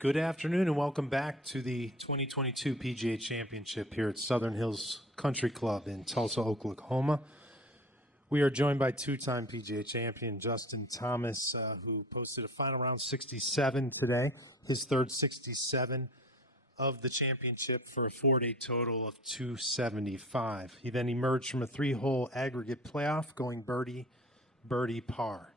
Good afternoon and welcome back to the 2022 PGA Championship here at Southern Hills Country Club in Tulsa, Oklahoma. We are joined by two-time PGA champion Justin Thomas, who posted a final round 67 today, his third 67 of the championship for a four-day total of 275. He then emerged from a three-hole aggregate playoff going birdie, birdie, par.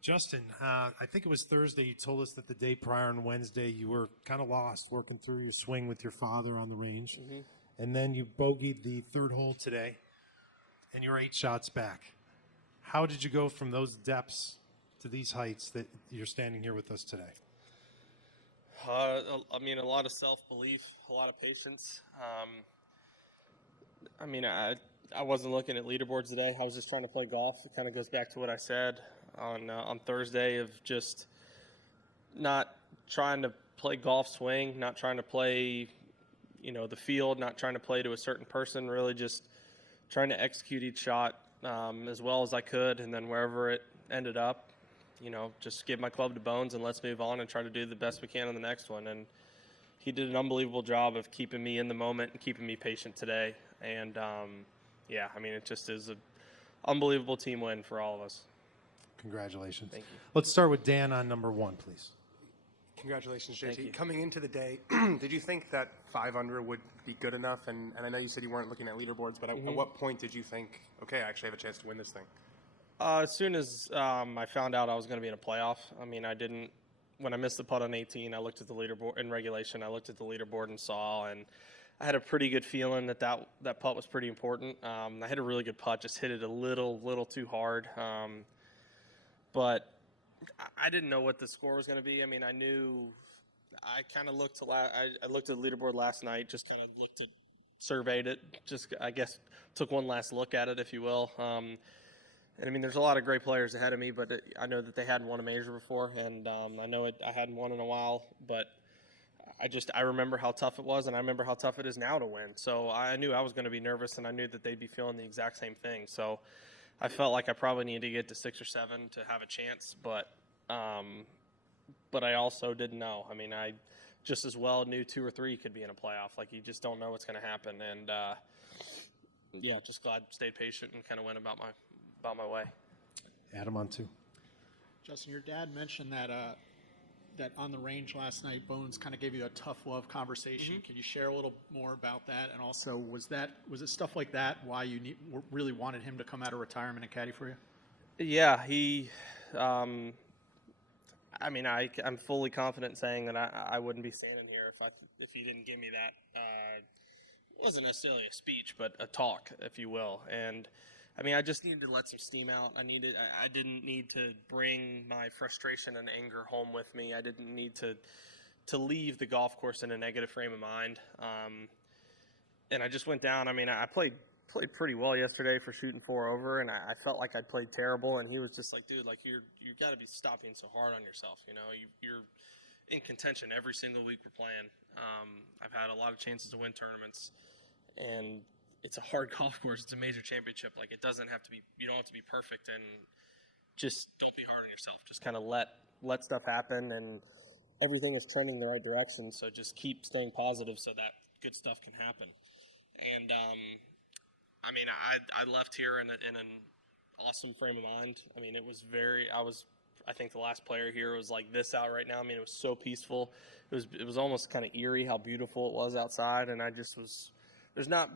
Justin, I think it was Thursday you told us that the day prior on Wednesday you were kind of lost working through your swing with your father on the range. Mm-hmm. And then you bogeyed the third hole today, and you were 8 shots back. How did you go from those depths to these heights that you're standing here with us today? I mean, a lot of self-belief, a lot of patience. I wasn't looking at leaderboards today. I was just trying to play golf. It kind of goes back to what I said on Thursday of just not trying to play golf swing, not trying to play, the field, not trying to play to a certain person, really just trying to execute each shot as well as I could, and then wherever it ended up, just give my club to Bones and let's move on and try to do the best we can on the next one. And he did an unbelievable job of keeping me in the moment and keeping me patient today. And, it just is an unbelievable team win for all of us. Congratulations. Thank you. Let's start with Dan on number 1, please. Congratulations, Thank JT. you. Coming into the day, did you think that 5 under would be good enough? And I know you said you weren't looking at leaderboards, but at what point did you think, okay, I actually have a chance to win this thing? As soon as I found out I was going to be in a playoff, when I missed the putt on 18, I looked at the leaderboard in regulation. I looked at the leaderboard and saw, and I had a pretty good feeling that putt was pretty important. I had a really good putt, just hit it a little too hard. But I didn't know what the score was going to be. I knew I kind of looked I looked at the leaderboard last night, just kind of surveyed it, just I guess took one last look at it, if you will. There's a lot of great players ahead of me, but I know that they hadn't won a major before, and I know I hadn't won in a while, but I remember how tough it was, and I remember how tough it is now to win. So I knew I was going to be nervous, and I knew that they'd be feeling the exact same thing. So I felt like I probably needed to get to 6 or 7 to have a chance, but I also didn't know. I just as well knew 2 or 3 could be in a playoff. Like, you just don't know what's going to happen, and just glad I stayed patient and kind of went about my way. Adam on 2. Justin, your dad mentioned that that on the range last night, Bones kind of gave you a tough love conversation. Mm-hmm. Can you share a little more about that? And also, was it stuff like that why you really wanted him to come out of retirement and caddy for you? Yeah, he. I'm fully confident saying that I wouldn't be standing here if he didn't give me that. It wasn't necessarily a speech, but a talk, if you will. And I just needed to let some steam out. I didn't need to bring my frustration and anger home with me. I didn't need to leave the golf course in a negative frame of mind. And I just went down. I played pretty well yesterday for shooting 4 over, and I felt like I played terrible. And he was just like, dude, like you got to be stopping so hard on yourself. You're in contention every single week we're playing. I've had a lot of chances to win tournaments, and it's a hard golf course. It's a major championship. Like, it doesn't have to be, you don't have to be perfect, and just don't be hard on yourself. Just kind of let stuff happen, and everything is trending the right direction. So just keep staying positive so that good stuff can happen. And, I left here in an awesome frame of mind. I think the last player here was like this out right now. It was so peaceful. It was almost kind of eerie how beautiful it was outside, and I just was. There's not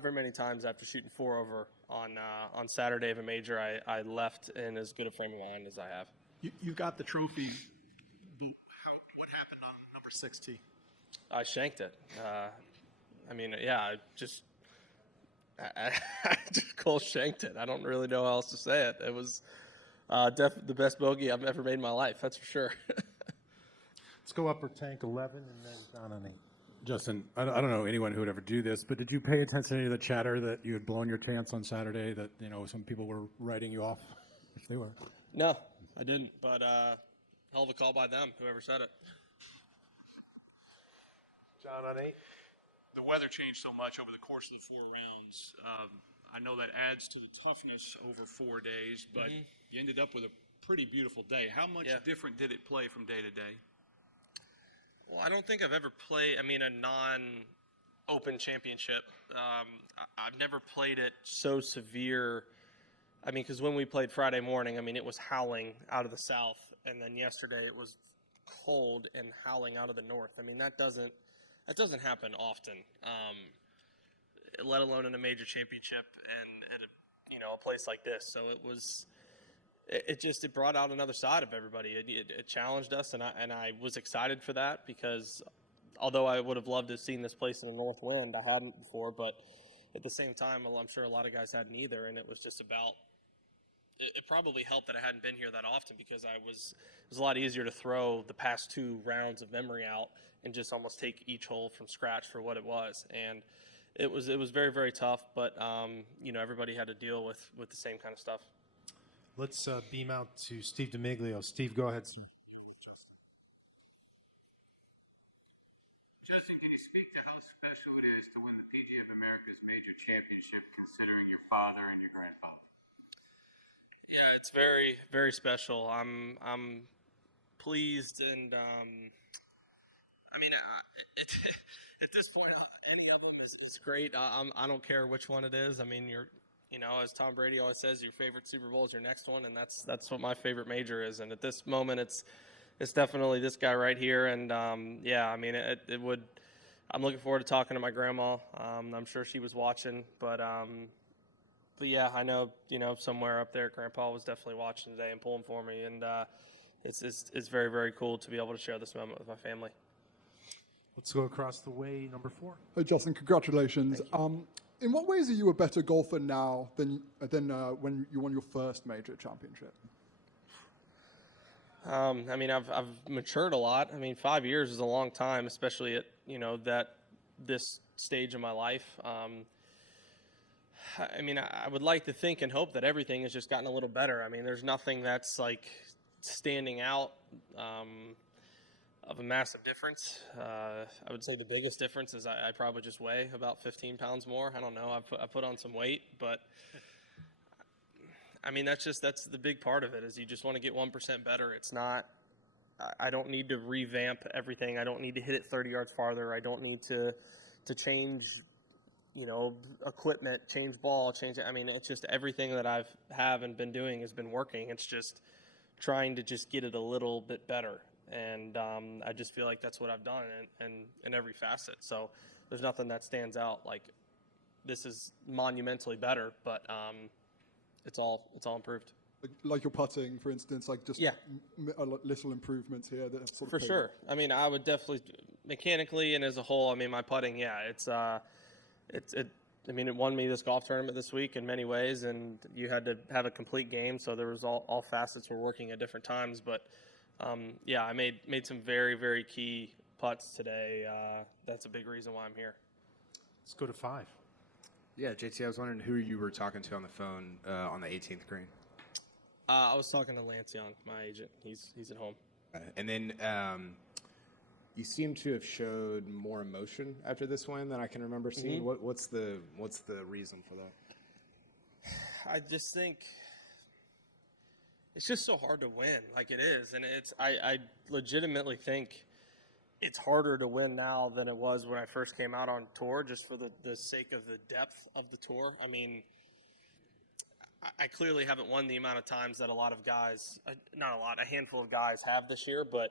very many times after shooting 4 over on Saturday of a major I left in as good a frame of mind as I have. You got the trophy. What happened on number 6 tee? I shanked it. I just cold shanked it. I don't really know how else to say it. It was definitely the best bogey I've ever made in my life. That's for sure. Let's go upper tank 11 and then down on 8. Justin, I don't know anyone who would ever do this, but did you pay attention to any of the chatter that you had blown your chance on Saturday, that some people were writing you off, if they were? No, I didn't, but hell of a call by them, whoever said it. John on 8. The weather changed so much over the course of the 4 rounds. I know that adds to the toughness over 4 days, but you ended up with a pretty beautiful day. How much different did it play from day to day? Well, I don't think I've ever played, a non-open championship. I've never played it so severe. Because when we played Friday morning, it was howling out of the south, and then yesterday it was cold and howling out of the north. That doesn't happen often, let alone in a major championship and at a place like this. So it brought out another side of everybody. It challenged us, and I was excited for that because although I would have loved to have seen this place in the north wind, I hadn't before, but at the same time, I'm sure a lot of guys hadn't either, and it was just about. It probably helped that I hadn't been here that often because it was a lot easier to throw the past 2 rounds of memory out and just almost take each hole from scratch for what it was. And it was very, very tough, but everybody had to deal with the same kind of stuff. Let's beam out to Steve DiMiglio. Steve, go ahead, sir. Justin, can you speak to how special it is to win the PGA of America's major championship, considering your father and your grandfather? Yeah, it's very, very special. I'm pleased, and at this point, any of them is great. I don't care which one it is. As Tom Brady always says, your favorite Super Bowl is your next one, and that's what my favorite major is. And at this moment, it's definitely this guy right here. And it would. I'm looking forward to talking to my grandma. I'm sure she was watching, but yeah, I know, somewhere up there, Grandpa was definitely watching today and pulling for me, and it's very, very cool to be able to share this moment with my family. Let's go across the way, number 4. Hey, Justin, congratulations. In what ways are you a better golfer now than when you won your first major championship? I've matured a lot. 5 years is a long time, especially at, this stage of my life. I would like to think and hope that everything has just gotten a little better. There's nothing that's like standing out of a massive difference. I would say the biggest difference is I probably just weigh about 15 pounds more. I don't know. I put on some weight, but that's the big part of it is you just want to get 1% better. It's not. I don't need to revamp everything. I don't need to hit it 30 yards farther. I don't need to change. Equipment, change ball, change. It's just everything that have and been doing has been working. It's just trying to just get it a little bit better. And I just feel like that's what I've done in every facet. So there's nothing that stands out like this is monumentally better, but it's all improved. Like your putting, for instance, like just little improvements here. That sort of for sure. I would definitely mechanically and as a whole. My putting, it won me this golf tournament this week in many ways, and you had to have a complete game, so there was all facets were working at different times. But I made some very, very key putts today. That's a big reason why I'm here. Let's go to 5. Yeah, JT, I was wondering who you were talking to on the phone on the 18th green. I was talking to Lance Young, my agent. He's at home. And then you seem to have showed more emotion after this win than I can remember seeing. Mm-hmm. What's the reason for that? I just think it's just so hard to win, like it is, and I legitimately think it's harder to win now than it was when I first came out on tour, just for the sake of the depth of the tour. I clearly haven't won the amount of times that a lot of guys, not a lot, a handful of guys have this year, but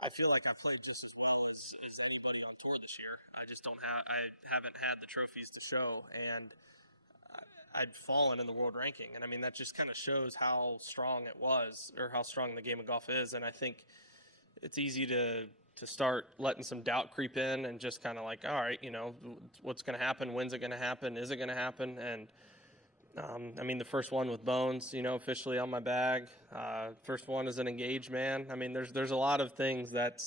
I feel like I've played just as well as anybody on tour this year. I haven't had the trophies to show, and I'd fallen in the world ranking. And that just kind of shows how strong it was, or how strong the game of golf is. And I think it's easy to start letting some doubt creep in and just kind of like, all right, what's going to happen? When's it going to happen? Is it going to happen? And the first one with Bones, officially on my bag. First one as an engaged man. There's a lot of things that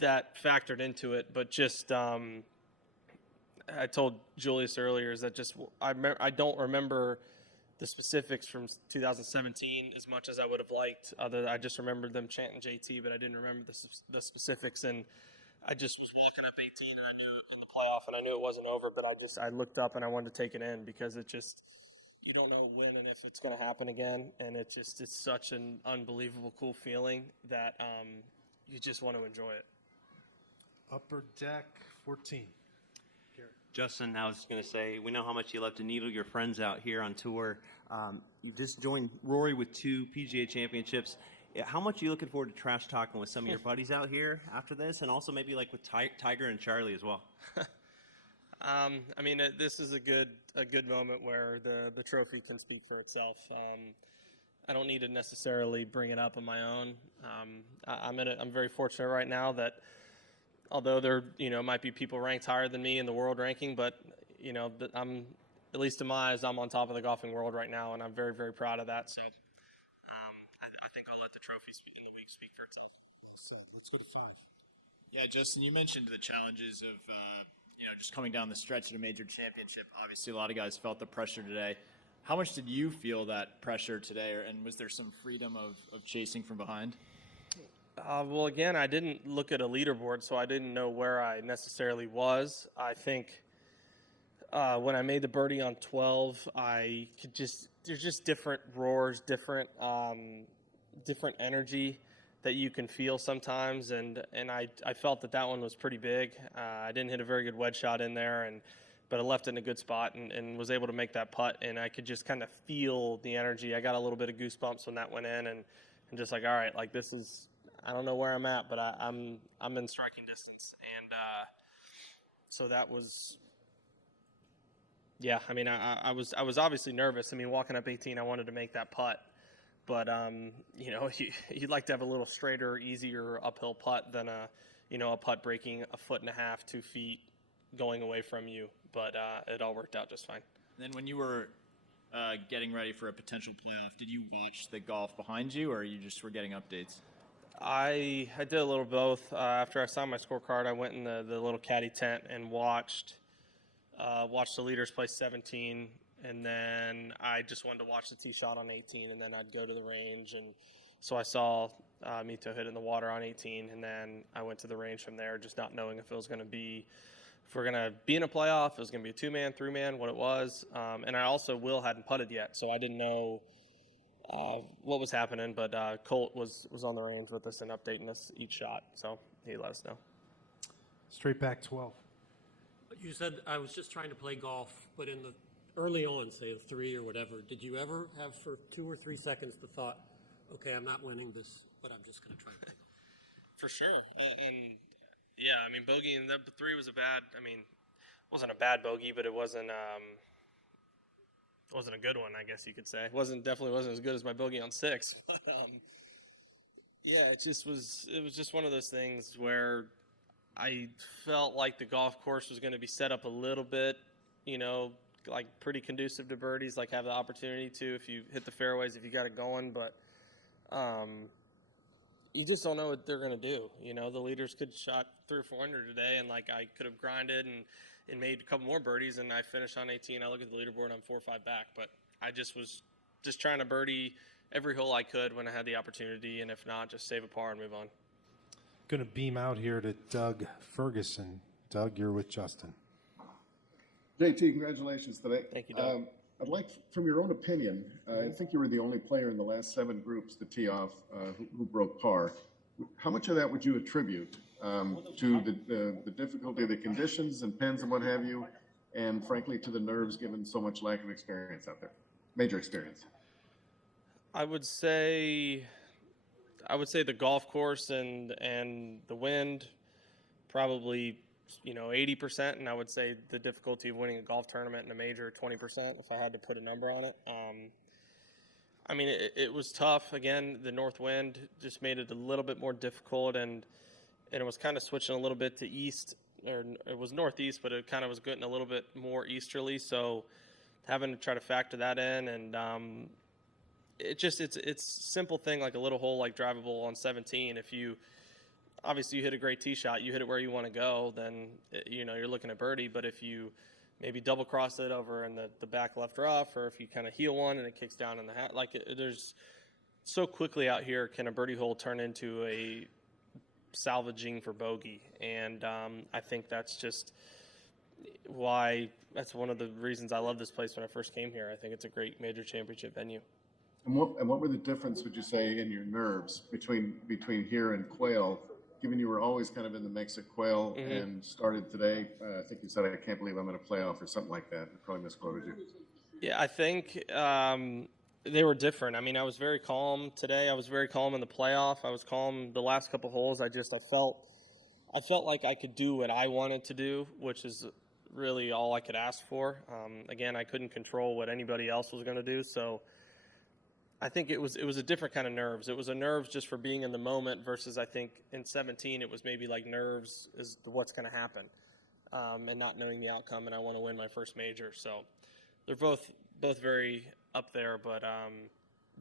factored into it, but just I told Julius earlier is that just I don't remember the specifics from 2017 as much as I would have liked. I just remembered them chanting JT, but I didn't remember the specifics. And I just was walking up 18, and I knew in the playoff, and I knew it wasn't over. But I looked up and I wanted to take it in because it just, you don't know when and if it's going to happen again, and it's such an unbelievable cool feeling that you just want to enjoy it. Upper deck 14. Justin, I was going to say, we know how much you love to needle your friends out here on tour. You just joined Rory with 2 PGA championships. How much are you looking forward to trash talking with some of your buddies out here after this, and also maybe like with Tiger and Charlie as well? I mean, this is a good moment where the trophy can speak for itself. I don't need to necessarily bring it up on my own. I'm very fortunate right now that although there might be people ranked higher than me in the world ranking, but I'm, at least in my eyes, I'm on top of the golfing world right now, and I'm very, very proud of that. So I think I'll let the trophy in the week speak for itself. Let's go to 5. Yeah, Justin, you mentioned the challenges of just coming down the stretch at a major championship. Obviously, a lot of guys felt the pressure today. How much did you feel that pressure today, and was there some freedom of chasing from behind? Well, again, I didn't look at a leaderboard, so I didn't know where I necessarily was. I think when I made the birdie on 12, I could there's just different roars, different energy that you can feel sometimes, and I felt that one was pretty big. I didn't hit a very good wedge shot in there, but I left it in a good spot and was able to make that putt, and I could just kind of feel the energy. I got a little bit of goosebumps when that went in, and just like, all right, like this is, I don't know where I'm at, but I'm in striking distance, and so that was, yeah. I mean, I was obviously nervous. I mean, walking up 18, I wanted to make that putt, but you'd like to have a little straighter, easier uphill putt than a putt breaking a foot and a half, 2 feet going away from you. But it all worked out just fine. And then when you were getting ready for a potential playoff, did you watch the golf behind you, or you just were getting updates? I did a little both. After I signed my scorecard, I went in the little caddy tent and watched the leaders play 17, and then I just wanted to watch the tee shot on 18, and then I'd go to the range, and so I saw Mito hit in the water on 18, and then I went to the range from there, just not knowing if we're going to be in a playoff, if it was going to be a 2-man, 3-man, what it was, and I also hadn't putted yet, so I didn't know what was happening, but Colt was on the range with us and updating us each shot, so he let us know. Straight back 12. You said I was just trying to play golf, but in the early on, say a 3 or whatever, did you ever have for 2 or 3 seconds the thought, okay, I'm not winning this, but I'm just going to try to play golf? For sure, and yeah, I mean, bogey and the 3 was wasn't a bad bogey, but it wasn't a good one, I guess you could say. Definitely wasn't as good as my bogey on 6. But yeah, it was just one of those things where I felt like the golf course was going to be set up a little bit, like pretty conducive to birdies, like have the opportunity to if you hit the fairways, if you got it going. But you just don't know what they're going to do. The leaders could shot 300 or 400 today, and like I could have grinded and made a couple more birdies, and I finished on 18. I look at the leaderboard, I'm 4 or 5 back, but I just was trying to birdie every hole I could when I had the opportunity, and if not, just save a par and move on. Going to beam out here to Doug Ferguson. Doug, you're with Justin. JT, congratulations today. Thank you, Doug. I'd like, from your own opinion, I think you were the only player in the last 7 groups to tee off who broke par. How much of that would you attribute to the difficulty of the conditions and pins and what have you, and frankly to the nerves given so much lack of experience out there, major experience? I would say the golf course and the wind, probably 80%, and I would say the difficulty of winning a golf tournament in a major 20% if I had to put a number on it. I mean, it was tough. Again, the north wind just made it a little bit more difficult, and it was kind of switching a little bit to east, or it was northeast, but it kind of was getting a little bit more easterly. So having to try to factor that in, and it's a simple thing like a little hole like drivable on 17. If you obviously you hit a great tee shot, you hit it where you want to go, then you're looking at birdie. But if you maybe double cross it over in the back left rough, or if you kind of heel one and it kicks down in the hat, there's so quickly out here can a birdie hole turn into a salvaging for bogey, and I think that's just why that's one of the reasons I love this place when I first came here. I think it's a great major championship venue. And what were the difference, would you say, in your nerves between here and Quail given you were always kind of in the mix at Quail and started today, I think you said, I can't believe I'm in a playoff or something like that. I probably misquoted you. Yeah, I think they were different. I mean, I was very calm today. I was very calm in the playoff. I was calm the last couple holes. I felt like I could do what I wanted to do, which is really all I could ask for. Again, I couldn't control what anybody else was going to do, so I think it was a different kind of nerves. It was a nerves just for being in the moment versus I think in 17 it was maybe like nerves is what's going to happen and not knowing the outcome, and I want to win my first major. So they're both very up there, but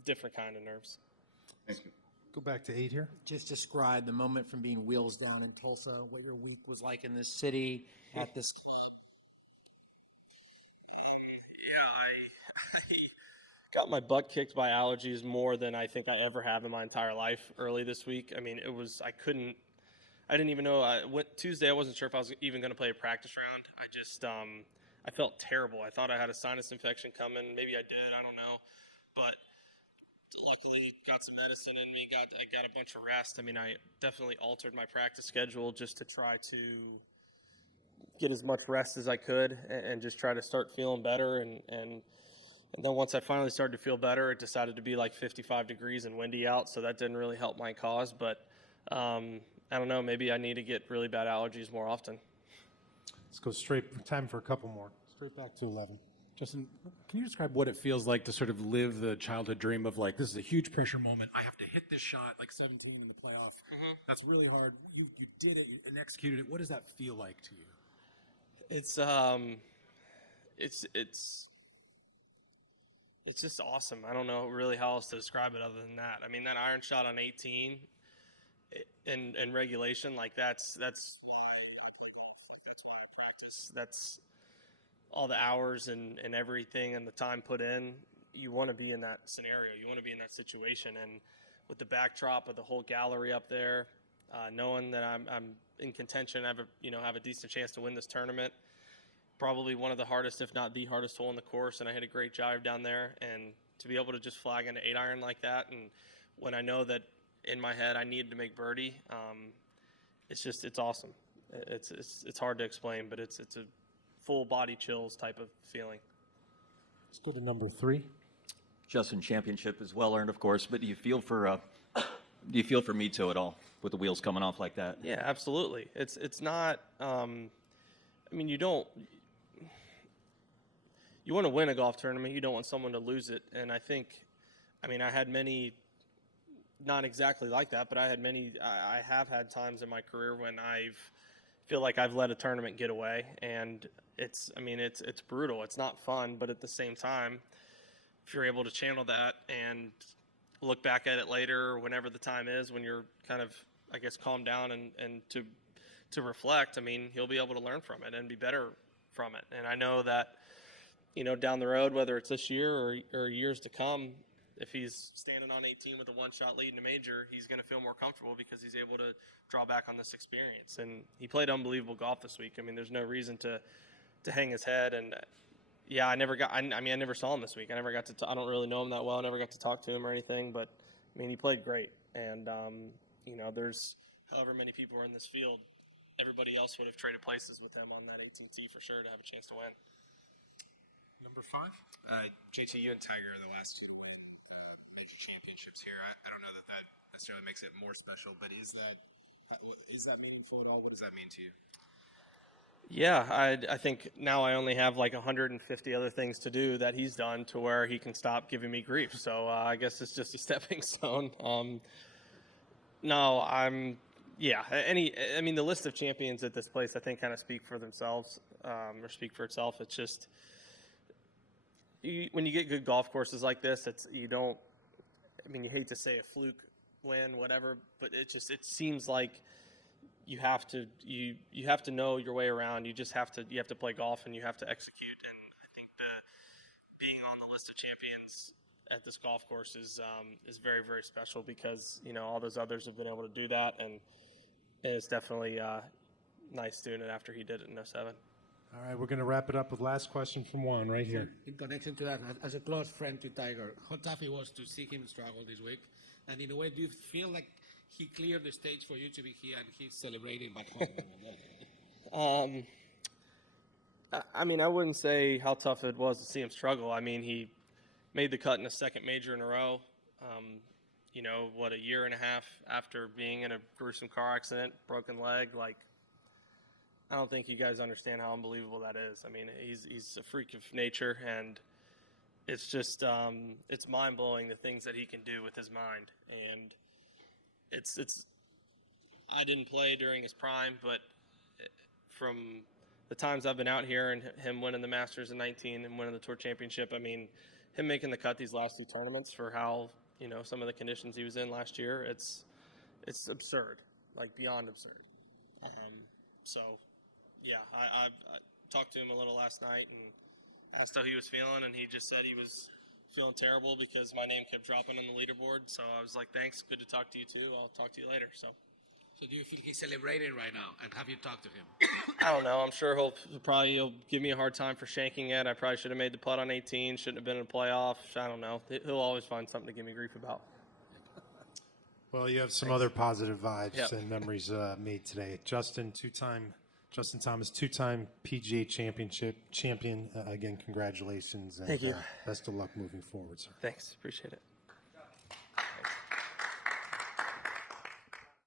different kind of nerves. Thank you. Go back to 8 here. Just describe the moment from being wheels down in Tulsa, what your week was like in this city at this. Yeah, I got my butt kicked by allergies more than I think I ever have in my entire life early this week. I mean, I didn't even know. Tuesday, I wasn't sure if I was even going to play a practice round. I felt terrible. I thought I had a sinus infection coming. Maybe I did. I don't know. But luckily got some medicine in me. I got a bunch of rest. I mean, I definitely altered my practice schedule just to try to get as much rest as I could and just try to start feeling better. And then once I finally started to feel better, it decided to be like 55 degrees and windy out, so that didn't really help my cause. But I don't know, maybe I need to get really bad allergies more often. Let's go straight, time for a couple more. Straight back to 11. Justin, can you describe what it feels like to sort of live the childhood dream of like, this is a huge pressure moment. I have to hit this shot like 17 in the playoff. That's really hard. You did it and executed it. What does that feel like to you? It's just awesome. I don't know really how else to describe it other than that. I mean, that iron shot on 18 in regulation, like that's why I play golf. Like that's why I practice. That's all the hours and everything and the time put in. You want to be in that scenario. You want to be in that situation. And with the backdrop of the whole gallery up there, knowing that I'm in contention, have a decent chance to win this tournament. Probably one of the hardest, if not the hardest hole in the course, and I hit a great drive down there. And to be able to just flag an 8-iron like that, and when I know that in my head I needed to make birdie, it's awesome. It's hard to explain, but it's a full body chills type of feeling. Let's go to number 3. Justin, championship is well earned, of course, but do you feel for Mito at all with the wheels coming off like that? Yeah, absolutely. It's not. I mean, you don't. You want to win a golf tournament. You don't want someone to lose it. And I had many, not exactly like that, but I have had times in my career when feel like I've let a tournament get away, and it's brutal. It's not fun, but at the same time, if you're able to channel that and look back at it later, or whenever the time is, when you're kind of, I guess, calmed down and to reflect, I mean, he'll be able to learn from it and be better from it. And I know that, down the road, whether it's this year or years to come, if he's standing on 18 with a one-shot lead in a major, he's going to feel more comfortable because he's able to draw back on this experience. And he played unbelievable golf this week. I mean, there's no reason to hang his head. And yeah, I never saw him this week. I never got to. I don't really know him that well. I never got to talk to him or anything. But I mean, he played great. And there's however many people are in this field, everybody else would have traded places with him on that 18 tee for sure to have a chance to win. Number 5. JT, you and Tiger are the last two to win major championships here. I don't know that necessarily makes it more special, but is that meaningful at all? What does that mean to you? Yeah, I think now I only have like 150 other things to do that he's done to where he can stop giving me grief. So I guess it's just a stepping stone. The list of champions at this place I think kind of speak for themselves or speak for itself. It's just when you get good golf courses like this, you hate to say a fluke win, whatever, but it seems like you have to know your way around. You have to play golf and you have to execute. And I think being on the list of champions at this golf course is very, very special because all those others have been able to do that, and it's definitely nice doing it after he did it in 07. All right, we're going to wrap it up with last question from Juan right here. In connection to that, as a close friend to Tiger, how tough it was to see him struggle this week? And in a way, do you feel like he cleared the stage for you to be here and he's celebrating back home? I mean, I wouldn't say how tough it was to see him struggle. I mean, he made the cut in a second major in a row. You know, what, a year and a half after being in a gruesome car accident, broken leg. Like, I don't think you guys understand how unbelievable that is. I mean, he's a freak of nature, and it's just it's mind blowing the things that he can do with his mind. And it's I didn't play during his prime, but from the times I've been out here and him winning the Masters in 19 and winning the Tour Championship, I mean, him making the cut these last 2 tournaments for how, you know, some of the conditions he was in last year, it's absurd, like beyond absurd. So, yeah, I talked to him a little last night and asked how he was feeling, and he just said he was feeling terrible because my name kept dropping on the leaderboard. So I was like, thanks, good to talk to you too. I'll talk to you later. So So do you feel he's celebrating right now? And have you talked to him? I don't know. I'm sure he'll give me a hard time for shanking it. I probably should have made the putt on 18. Shouldn't have been in a playoff. I don't know. He'll always find something to give me grief about. Well, you have some other positive vibes Yep. and memories made today. Justin Thomas, 2-time PGA Championship champion. Again, congratulations. And, Thank you. Best of luck moving forward, sir. Thanks. Appreciate it.